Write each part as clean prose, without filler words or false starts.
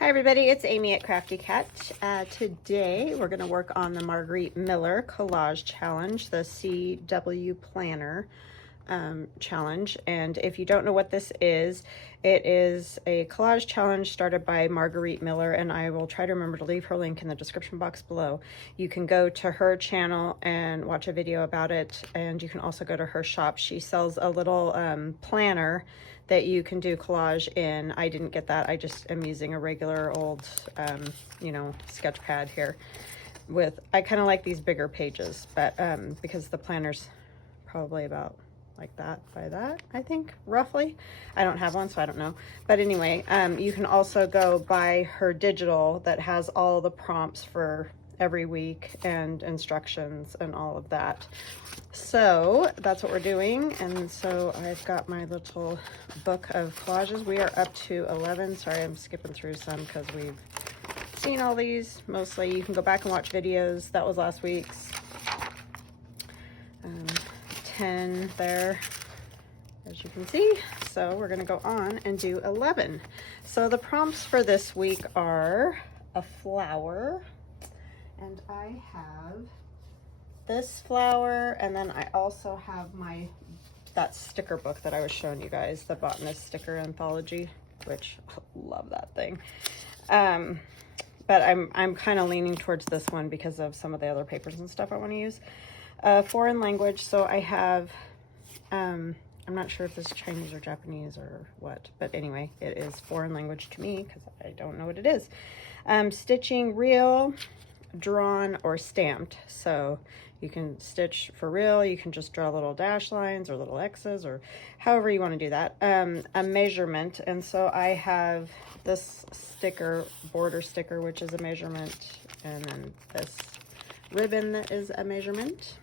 Hi everybody, it's Amy at Crafty Cat. Today we're going to work on the Margaret Miller Collage Challenge, the CW Planner challenge. And if you don't know what this is, it is a collage challenge started by Margaret Miller, and I will try to remember to leave her link in the description box below. You can go to her channel and watch a video about it, and you can also go to her shop. She sells a little planner that you can do collage in. I didn't get that. I just am using a regular old, sketch pad here. I kind of like these bigger pages, but because the planner's probably about like that by that, I think, roughly. I don't have one, so I don't know. But anyway, you can also go buy her digital that has all the prompts for every week and instructions and all of that. So that's what we're doing. And so I've got my little book of collages. We are up to 11. Sorry, I'm skipping through some because we've seen all these mostly. You can go back and watch videos. That was last week's. 10 there, as you can see. So we're going to go on and do 11. So the prompts for this week are a flower, and I have this flower, and then I also have that sticker book that I was showing you guys, the Botanist Sticker Anthology, which I love that thing. But I'm kind of leaning towards this one because of some of the other papers and stuff I want to use. Foreign language, so I have, I'm not sure if this is Chinese or Japanese or what, but anyway, it is foreign language to me because I don't know what it is. Stitching real, drawn, or stamped. So you can stitch for real, you can just draw little dash lines or little X's or however you want to do that. A measurement, and so I have this sticker, border sticker, which is a measurement, and then this ribbon that is a measurement.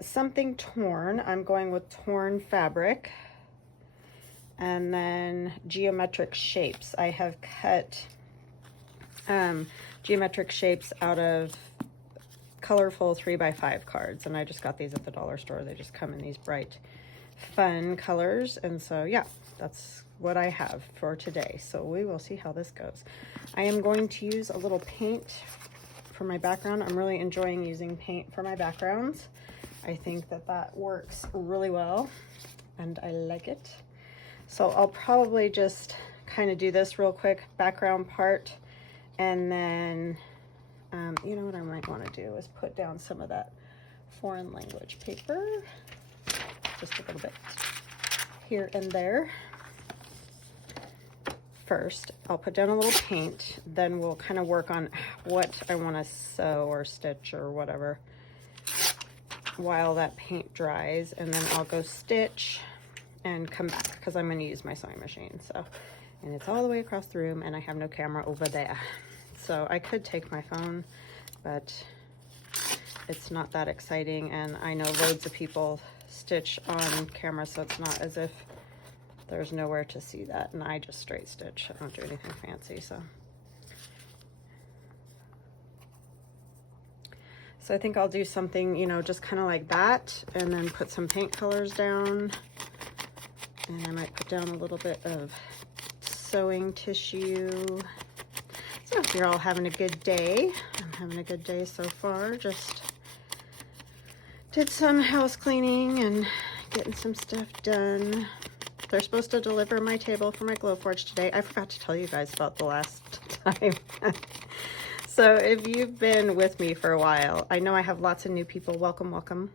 Something torn, I'm going with torn fabric. And then geometric shapes. I have cut geometric shapes out of colorful 3x5 cards, and I just got these at the dollar store. They just come in these bright, fun colors, and so yeah, that's what I have for today. So we will see how this goes. I am going to use a little paint for my background. I'm really enjoying using paint for my backgrounds. I think that works really well, and I like it. So I'll probably just kind of do this real quick background part, and then you know what I might want to do is put down some of that foreign language paper, just a little bit here and there. First, I'll put down a little paint, then we'll kind of work on what I want to sew or stitch or whatever while that paint dries, and then I'll go stitch and come back because I'm going to use my sewing machine. So, and it's all the way across the room, and I have no camera over there. So I could take my phone, but it's not that exciting, and I know loads of people stitch on camera, so it's not as if there's nowhere to see that, and I just straight stitch. I don't do anything fancy, so. So I think I'll do something, just kind of like that, and then put some paint colors down, and I might put down a little bit of sewing tissue. So if you're all having a good day, I'm having a good day so far. Just did some house cleaning and getting some stuff done. They're supposed to deliver my table for my Glowforge today. I forgot to tell you guys about the last time. So if you've been with me for a while, I know I have lots of new people. Welcome, welcome.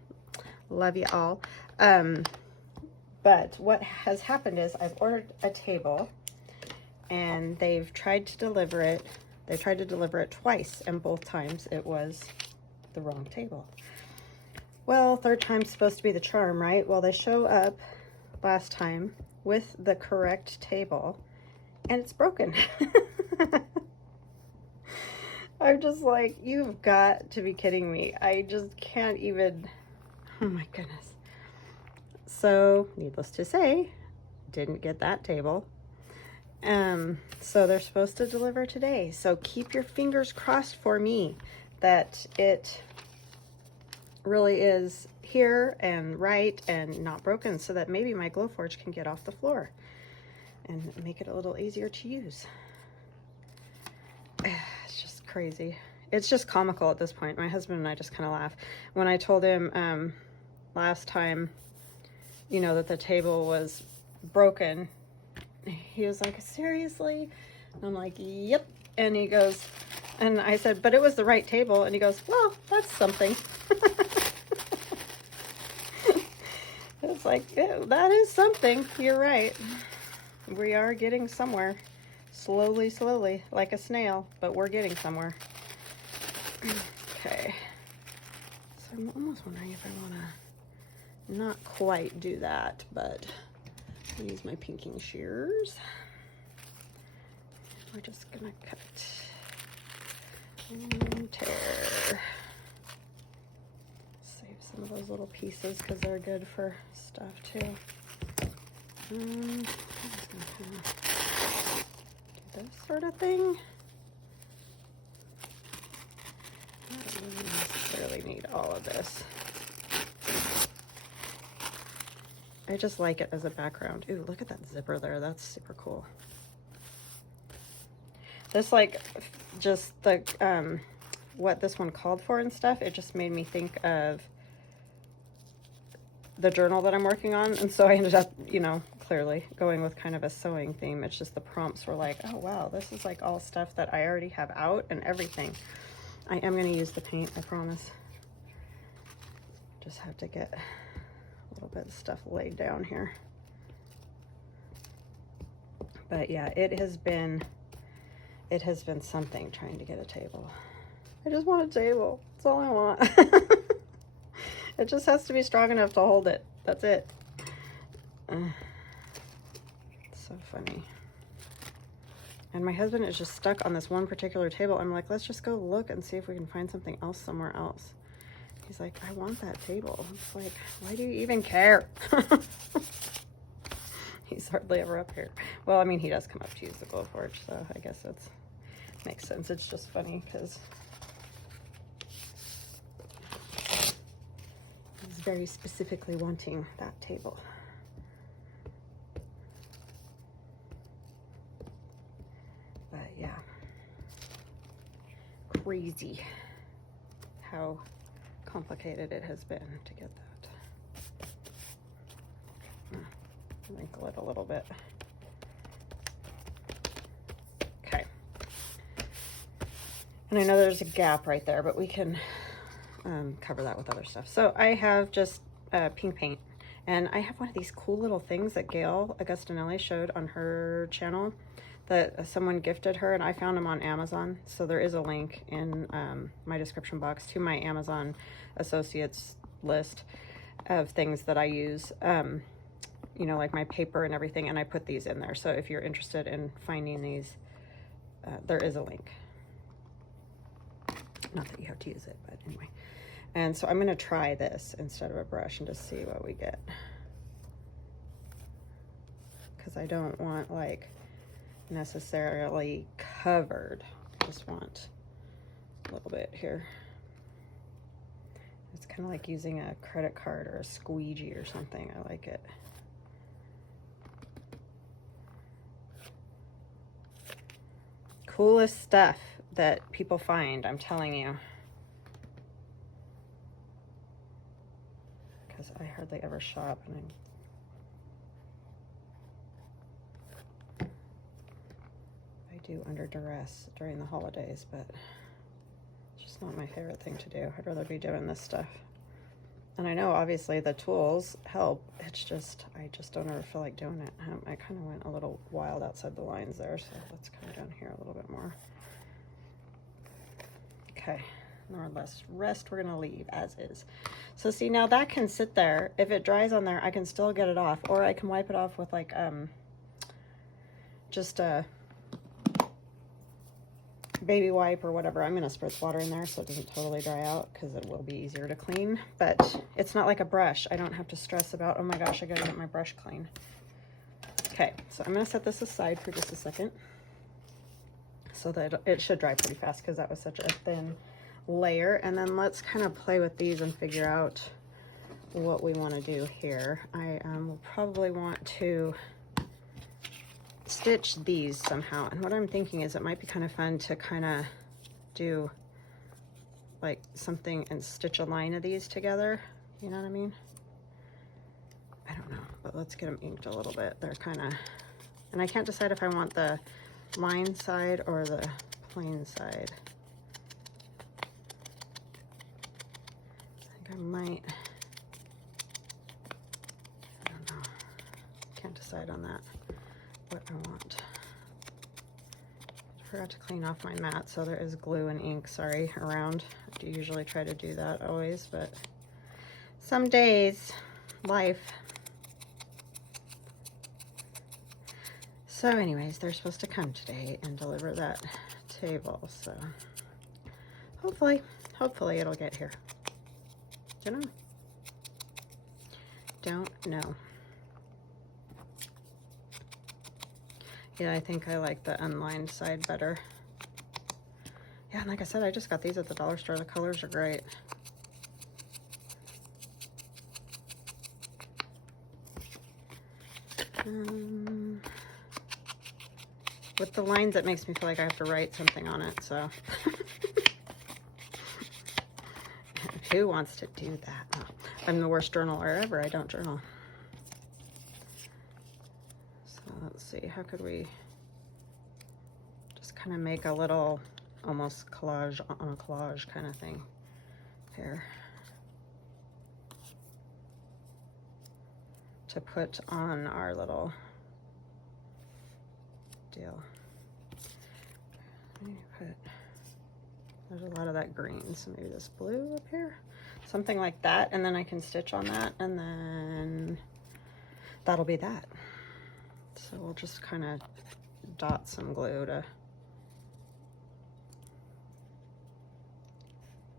Love you all. But what has happened is I've ordered a table, and they've tried to deliver it. They tried to deliver it twice, and both times it was the wrong table. Well, third time's supposed to be the charm, right? Well, they show up last time with the correct table, and it's broken. I'm just like, you've got to be kidding me. I just can't even, oh my goodness. So, needless to say, didn't get that table. So they're supposed to deliver today. So keep your fingers crossed for me that it really is here and right and not broken, so that maybe my Glowforge can get off the floor and make it a little easier to use. crazy. It's just comical at this point. My husband and I just kind of laugh. When I told him last time, you know, that the table was broken, he was like, seriously? And I'm like, yep. And he goes, and I said, but it was the right table. And he goes, well, that's something. It's like, yeah, that is something. You're right. We are getting somewhere. Slowly, slowly, like a snail, but we're getting somewhere. Okay. So I'm almost wondering if I want to not quite do that, but I'll use my pinking shears. We're just gonna cut and tear. Save some of those little pieces because they're good for stuff too. I'm just gonna kind of do this sort of thing. I don't really necessarily need all of this. I just like it as a background. Ooh, look at that zipper there. That's super cool. This, like, just the, what this one called for and stuff, it just made me think of the journal that I'm working on. And so I ended up, you know, clearly going with kind of a sewing theme. It's just the prompts were like, oh, wow, this is like all stuff that I already have out and everything. I am going to use the paint, I promise. Just have to get a little bit of stuff laid down here. But yeah, it has been something trying to get a table. I just want a table. That's all I want. It just has to be strong enough to hold it. That's it. It's so funny. And my husband is just stuck on this one particular table. I'm like, let's just go look and see if we can find something else somewhere else. He's like, I want that table. It's like, why do you even care? He's hardly ever up here. Well, I mean, he does come up to use the Glowforge, so I guess that's makes sense. It's just funny because he's very specifically wanting that table. But yeah, crazy how complicated it has been to get that. Wrinkle it a little bit. Okay. And I know there's a gap right there, but we can cover that with other stuff. So I have just pink paint, and I have one of these cool little things that Gail Augustinelli showed on her channel that someone gifted her, and I found them on Amazon. So there is a link in my description box to my Amazon associates list of things that I use. You know, like my paper and everything, and I put these in there. So if you're interested in finding these, there is a link. Not that you have to use it, but anyway. And so I'm going to try this instead of a brush and just see what we get. Because I don't want, like, necessarily covered. I just want a little bit here. It's kind of like using a credit card or a squeegee or something. I like it. Coolest stuff that people find, I'm telling you. Because I hardly ever shop, and I do under duress during the holidays, but it's just not my favorite thing to do. I'd rather be doing this stuff. And I know obviously the tools help. It's just, I just don't ever feel like doing it. I kind of went a little wild outside the lines there, so let's come down here a little bit more. Okay, more or less rest we're gonna leave as is. So see, now that can sit there. If it dries on there, I can still get it off, or I can wipe it off with like just a baby wipe or whatever. I'm gonna spritz water in there so it doesn't totally dry out, because it will be easier to clean. But it's not like a brush. I don't have to stress about, oh my gosh, I gotta get my brush clean. Okay, so I'm gonna set this aside for just a second so that it should dry pretty fast, because that was such a thin layer. And then let's kind of play with these and figure out what we want to do here. I will probably want to stitch these somehow, and what I'm thinking is it might be kind of fun to kind of do like something and stitch a line of these together. You know what I mean? I don't know, but let's get them inked a little bit. They're kind of, and I can't decide if I want the line side or the plain side. I think I might, I don't know, can't decide on that, what I want. I forgot to clean off my mat, so there is glue and ink, sorry, around. I do usually try to do that always, but some days, life. So anyways, they're supposed to come today and deliver that table, so hopefully it'll get here. Don't know. Yeah, I think I like the unlined side better. Yeah, and like I said, I just got these at the dollar store. The colors are great. With the lines, it makes me feel like I have to write something on it, so. Who wants to do that? Oh, I'm the worst journaler ever. I don't journal. So let's see, how could we just kind of make a little almost collage on a collage kind of thing here to put on our little deal. There's a lot of that green, so maybe this blue up here, something like that, and then I can stitch on that, and then that'll be that. So we'll just kind of dot some glue to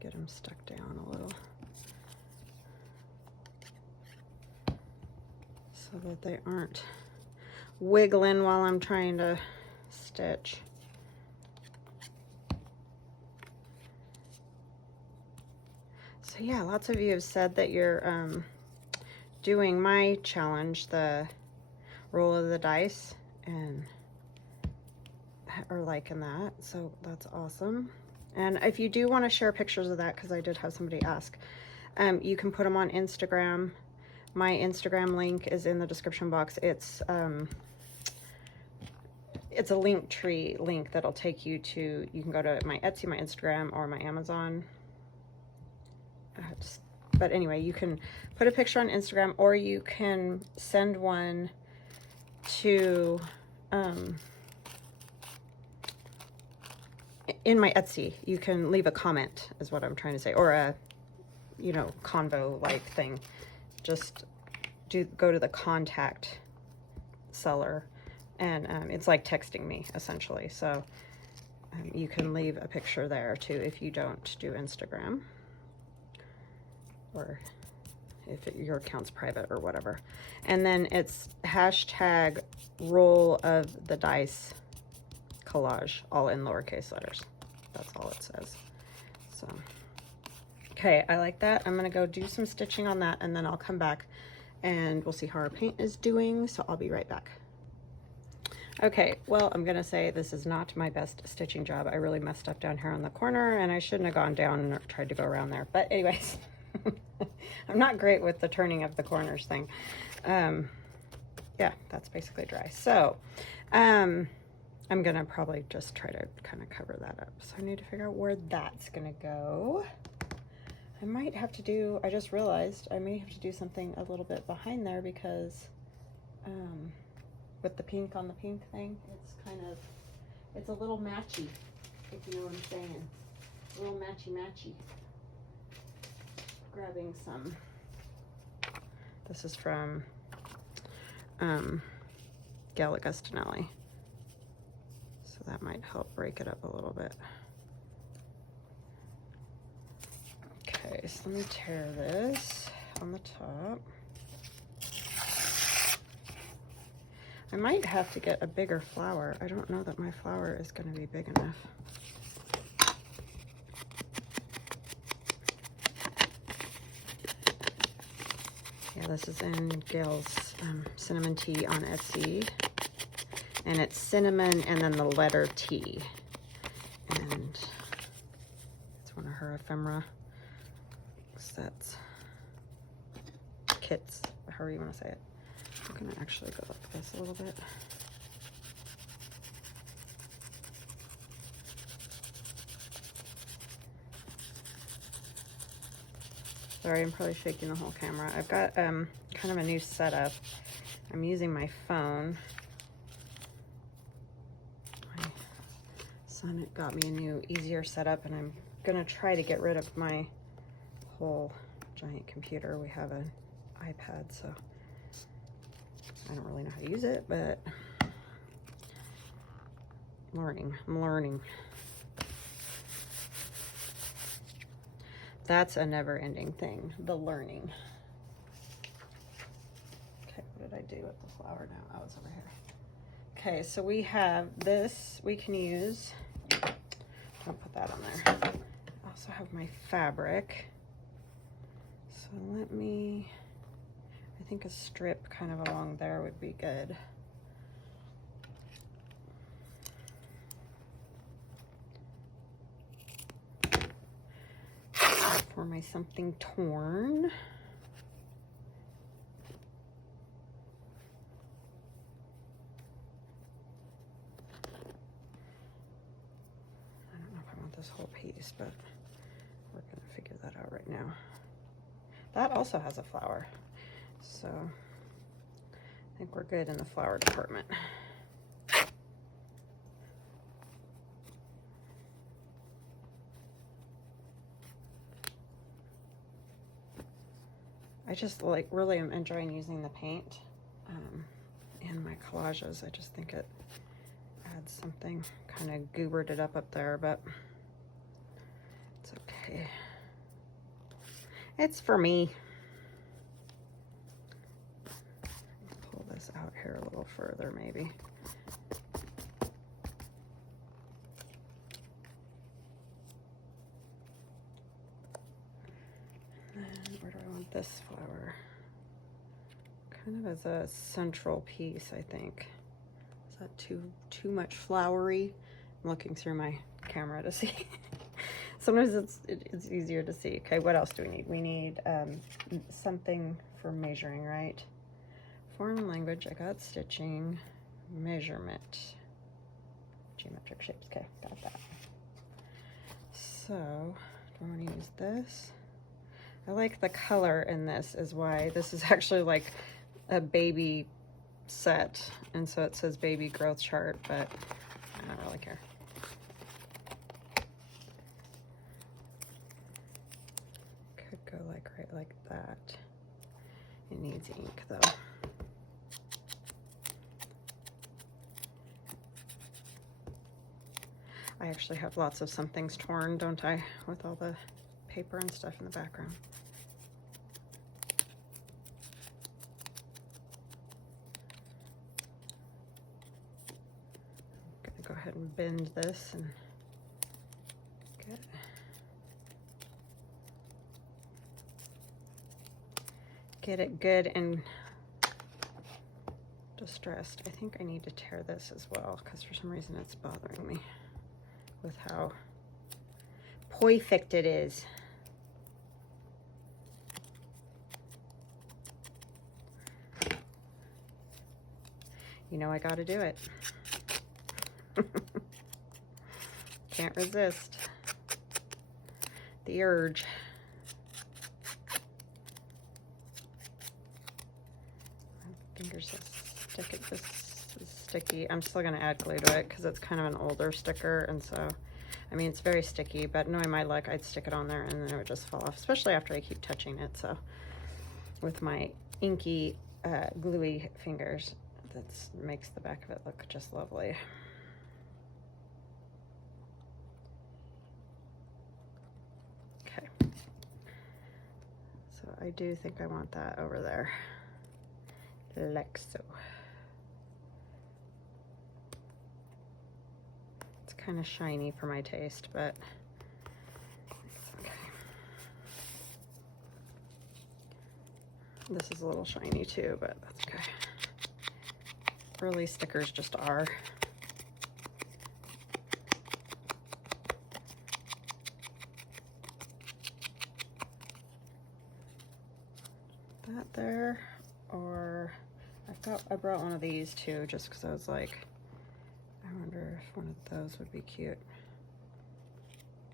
get them stuck down a little so that they aren't wiggling while I'm trying to stitch. So yeah, lots of you have said that you're doing my challenge, the roll of the dice, and are liking that, so that's awesome. And if you do want to share pictures of that, because I did have somebody ask, you can put them on Instagram. My Instagram link is in the description box. It's a Linktree link that'll take you to, you can go to my Etsy, my Instagram, or my Amazon. But anyway, you can put a picture on Instagram, or you can send one to in my Etsy. You can leave a comment, is what I'm trying to say, or a, you know, convo like thing. Just go to the contact seller, and it's like texting me essentially. So you can leave a picture there too if you don't do Instagram, or if your account's private or whatever. And then it's hashtag roll of the dice collage, all in lowercase letters. That's all it says. So okay, I like that. I'm gonna go do some stitching on that, and then I'll come back and we'll see how our paint is doing. So I'll be right back. Okay, well, I'm gonna say this is not my best stitching job. I really messed up down here on the corner, and I shouldn't have gone down and tried to go around there. But anyways, I'm not great with the turning of the corners thing. Yeah, that's basically dry. So I'm gonna probably just try to kind of cover that up. So I need to figure out where that's gonna go. I might have to do, I just realized I may have to do something a little bit behind there, because with the pink on the pink thing, it's kind of, it's a little matchy, if you know what I'm saying. A little matchy. Grabbing some, this is from Gal Augustinelli, so that might help break it up a little bit. Okay, so let me tear this on the top. I might have to get a bigger flower. I don't know that my flower is going to be big enough. Yeah, this is in Gail's cinnamon tea on Etsy, and it's cinnamon and then the letter T. And It's one of her ephemera sets, kits, however you want to say it. I'm gonna actually go like this a little bit. Sorry, I'm probably shaking the whole camera. I've got kind of a new setup. I'm using my phone. My son got me a new, easier setup, and I'm gonna try to get rid of my whole giant computer. We have an iPad, so I don't really know how to use it, but I'm learning. That's a never-ending thing, the learning. Okay, what did I do with the flower now? Oh, it's over here. Okay, so we have this we can use. I'll put that on there. I also have my fabric. So let me, I think a strip kind of along there would be good. For my something torn. I don't know if I want this whole piece, but we're gonna figure that out right now. That also has a flower, so I think we're good in the flower department. I just like really am enjoying using the paint in my collages. I just think it adds something. Kind of goobered it up there, but it's okay. It's for me. Pull this out here a little further, maybe. Where do I want this flower? Kind of as a central piece, I think. Is that too much flowery? I'm looking through my camera to see. Sometimes it's easier to see. Okay, what else do we need? We need something for measuring, right? Foreign language, I got stitching, measurement, geometric shapes. Okay, got that. So, do I want to use this? I like the color in this is why this is actually like a baby set, and so it says baby growth chart, but I don't really care. Could go like right like that. It needs ink though. I actually have lots of some things torn, don't I, with all the paper and stuff in the background. I'm gonna go ahead and bend this and get it good and distressed. I think I need to tear this as well because for some reason it's bothering me with how perfect it is. You know I gotta do it. Can't resist the urge. My fingers this is sticky. I'm still gonna add glue to it because it's kind of an older sticker, and so I mean it's very sticky, but knowing my luck I'd stick it on there and then it would just fall off, especially after I keep touching it. So with my inky gluey fingers, that makes the back of it look just lovely. Okay, so I do think I want that over there, like so. It's kind of shiny for my taste, but it's okay. This is a little shiny too, but that's okay. Early stickers just are. that there, or I brought one of these too, just because I was like, I wonder if one of those would be cute.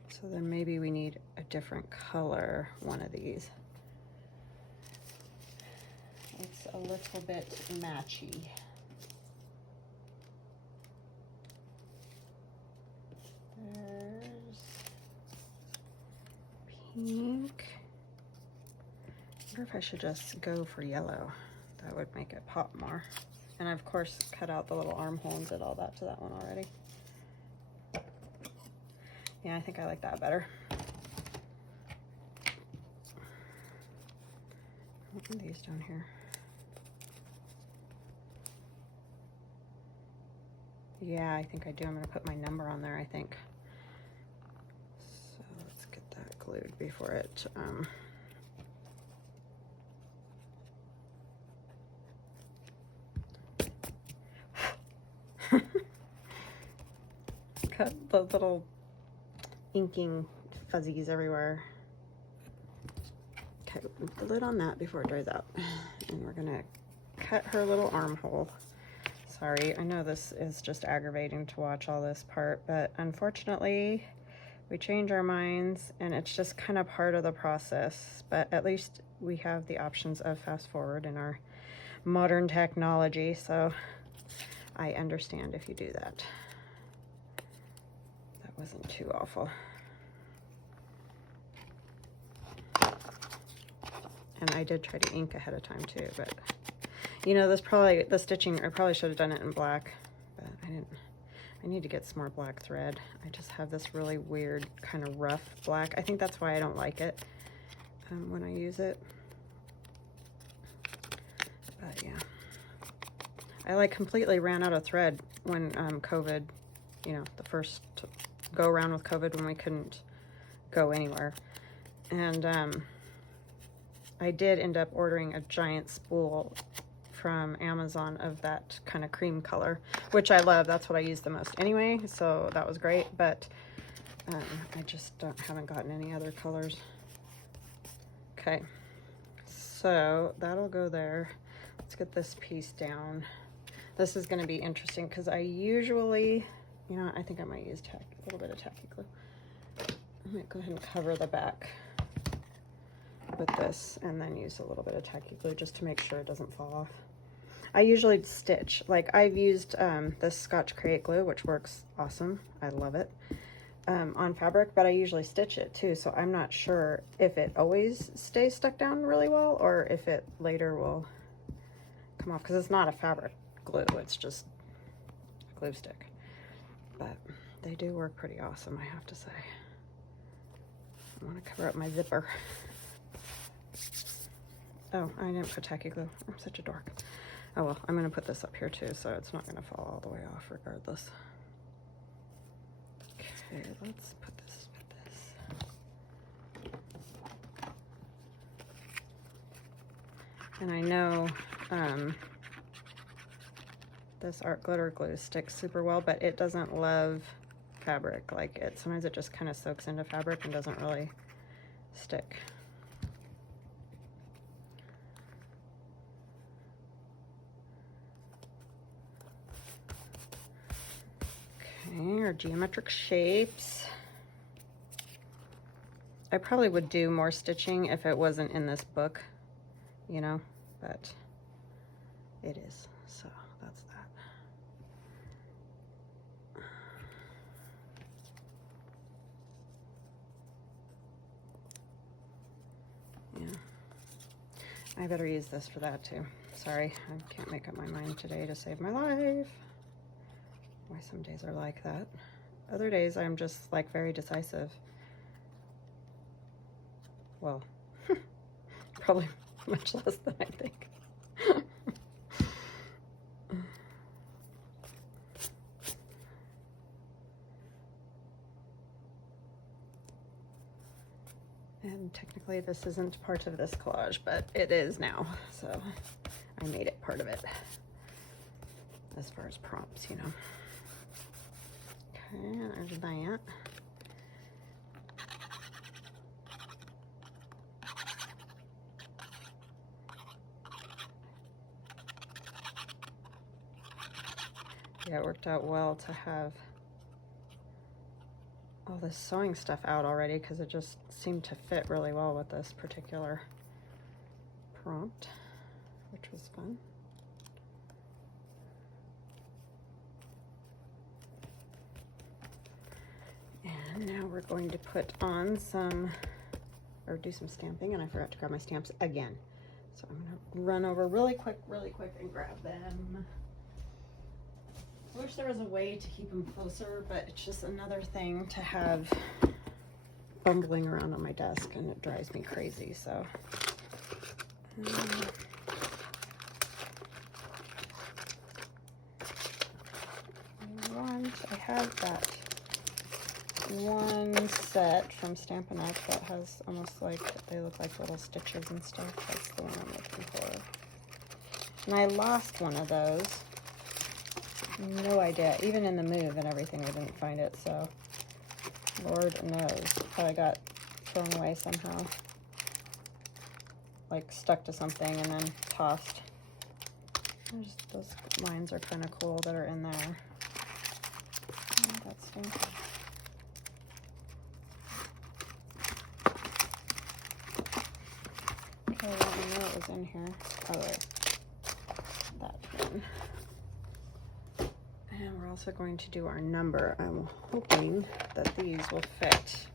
So then maybe we need a different color one of these. It's a little bit matchy. There's pink. I wonder if I should just go for yellow. That would make it pop more. And I, of course, cut out the little armhole and did all that to that one already. Yeah, I think I like that better. What are these down here? Yeah, I think I do. I'm going to put my number on there, I think. So let's get that glued before it... cut the little inking fuzzies everywhere. Okay, put the lid on that before it dries out. And we're gonna cut her little armhole. Sorry, I know this is just aggravating to watch all this part, but unfortunately we change our minds and it's just kind of part of the process. But at least we have the options of fast forward in our modern technology, so I understand if you do that. That wasn't too awful. And I did try to ink ahead of time too, but you know, the stitching, I probably should have done it in black, but I didn't. I need to get some more black thread. I just have this really weird kind of rough black. I think that's why I don't like it when I use it. But yeah, I like completely ran out of thread when COVID, you know, the first go around with COVID when we couldn't go anywhere. And I did end up ordering a giant spool from Amazon of that kind of cream color, which I love. That's what I use the most anyway, so that was great. But I just haven't gotten any other colors. Okay, so that'll go there. Let's get this piece down. This is going to be interesting because I usually, you know, I think I might use a little bit of tacky glue. I might go ahead and cover the back with this and then use a little bit of tacky glue just to make sure it doesn't fall off. I usually stitch, like I've used this Scotch Create glue, which works awesome. I love it on fabric, but I usually stitch it too, so I'm not sure if it always stays stuck down really well or if it later will come off, because it's not a fabric glue, it's just a glue stick. But they do work pretty awesome, I have to say. I want to cover up my zipper. Oh, I didn't put tacky glue. I'm such a dork. Oh well, I'm going to put this up here too, so it's not going to fall all the way off regardless. Okay, let's put this with this. And I know this art glitter glue sticks super well, but it doesn't love fabric. Like it, sometimes it just kind of soaks into fabric and doesn't really stick. Okay, our geometric shapes. I probably would do more stitching if it wasn't in this book, you know, but it is, so that's that. Yeah, I better use this for that too. Sorry, I can't make up my mind today to save my life. Why some days are like that. Other days I'm just like very decisive. Well, probably much less than I think. And technically this isn't part of this collage, but it is now, so I made it part of it as far as prompts, you know. Okay, there's that. Yeah, it worked out well to have all this sewing stuff out already because it just seemed to fit really well with this particular prompt, which was fun. And now we're going to put on some, or do some stamping, and I forgot to grab my stamps again. So I'm gonna run over really quick and grab them. I wish there was a way to keep them closer, but it's just another thing to have bumbling around on my desk, and it drives me crazy, so. I have that one set from Stampin' Up! That has almost like, they look like little stitches and stuff. That's the one I'm looking for. And I lost one of those. No idea. Even in the move and everything, I didn't find it, so Lord knows. Probably got thrown away somehow. Like stuck to something and then tossed. Those lines are kind of cool that are in there. Oh, that's fancy. Okay, let me know it was in here. Oh, wait. That one. And we're also going to do our number. I'm hoping that these will fit.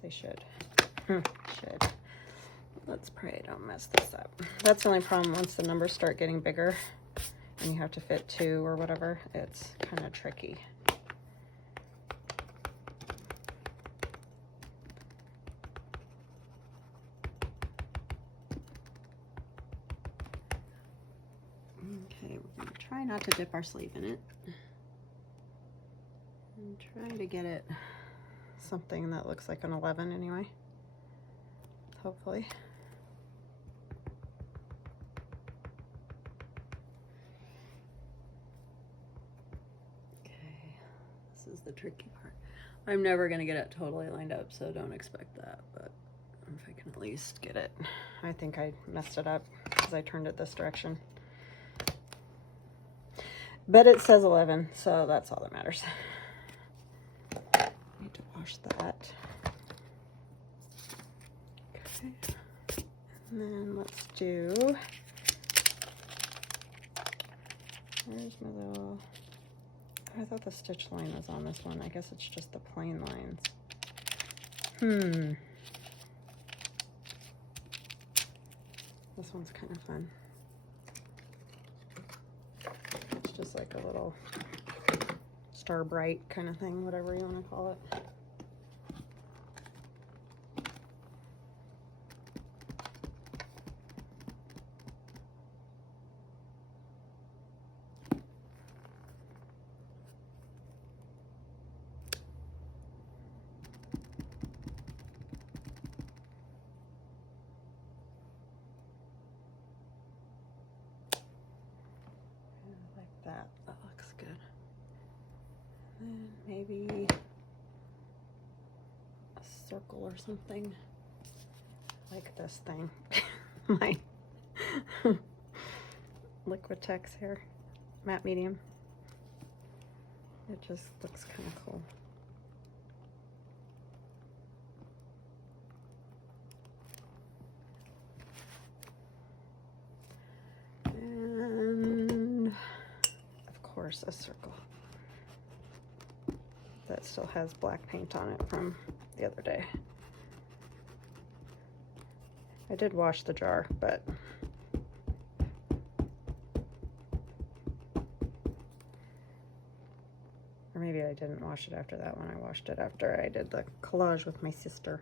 They should. Should. Let's pray I don't mess this up. That's the only problem once the numbers start getting bigger and you have to fit 2 or whatever. It's kind of tricky. Okay, we're going to try not to dip our sleeve in it. And try to get it something that looks like an 11 anyway. Hopefully. Okay, this is the tricky part. I'm never going to get it totally lined up, so don't expect that, but if I can at least get it. I think I messed it up because I turned it this direction. But it says 11, so that's all that matters. Need to wash that. Okay. And then let's do, where's my little, oh, I thought the stitch line was on this one. I guess it's just the plain lines. This one's kind of fun. It's just like a little star bright kind of thing, whatever you want to call it. That looks good. And maybe a circle or something like this thing. My Liquitex here, matte medium. It just looks kind of cool. And of course a circle that still has black paint on it from the other day. I did wash the jar, but or maybe I didn't wash it after that one. I washed it after I did the collage with my sister.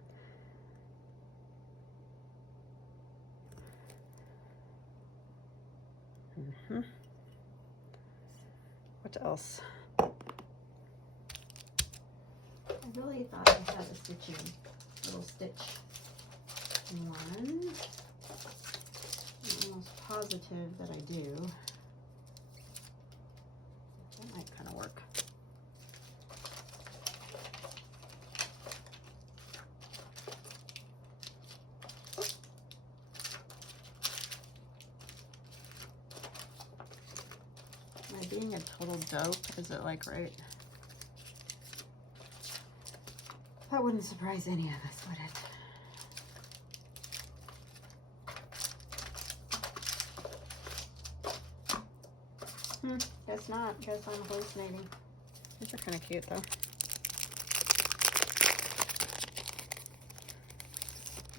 What else? I really thought I had a little stitch one. I'm almost positive that I do. That might kind of work. Am I being a total dope? Is it like right? That wouldn't surprise any of us, would it? Guess not. Guess I'm hallucinating. These are kind of cute though.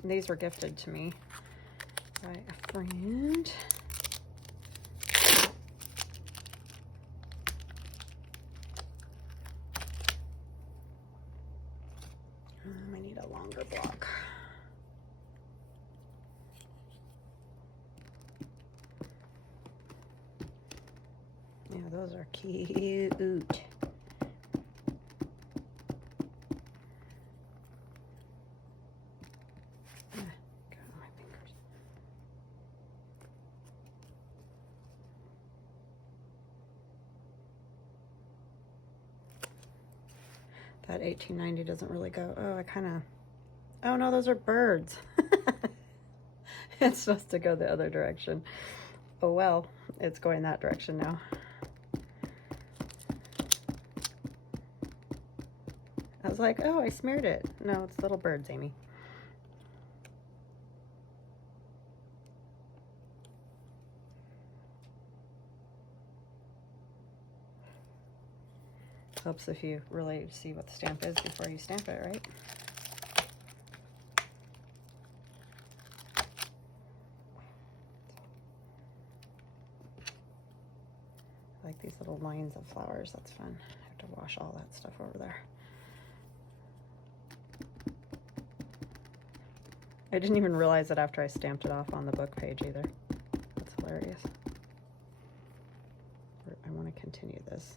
These were gifted to me by a friend. I need a longer block. Yeah, those are cute. That 1890 doesn't really go. Oh, I kind of. Oh no, those are birds. It's supposed to go the other direction. Oh well, it's going that direction now. I was like, oh, I smeared it. No, it's little birds, Amy. Helps if you really see what the stamp is before you stamp it, right? I like these little lines of flowers. That's fun. I have to wash all that stuff over there. I didn't even realize it after I stamped it off on the book page either. That's hilarious. I want to continue this.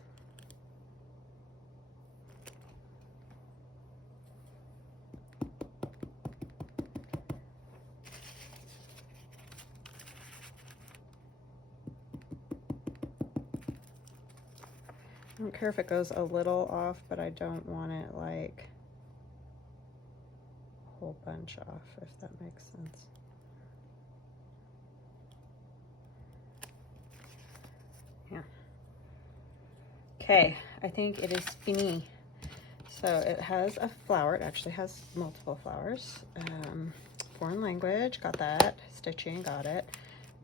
I don't care if it goes a little off, but I don't want it like a whole bunch off, if that makes sense. Yeah. Okay, I think it is fini. So it has a flower. It actually has multiple flowers. Foreign language, got that. Stitching, got it.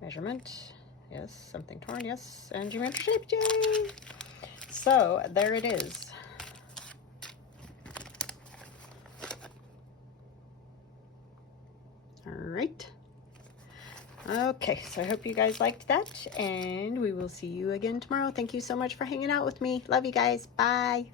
Measurement, yes. Something torn, yes. And geometric shape, yay! So there it is. All right. Okay, so I hope you guys liked that, and we will see you again tomorrow. Thank you so much for hanging out with me. Love you guys. Bye.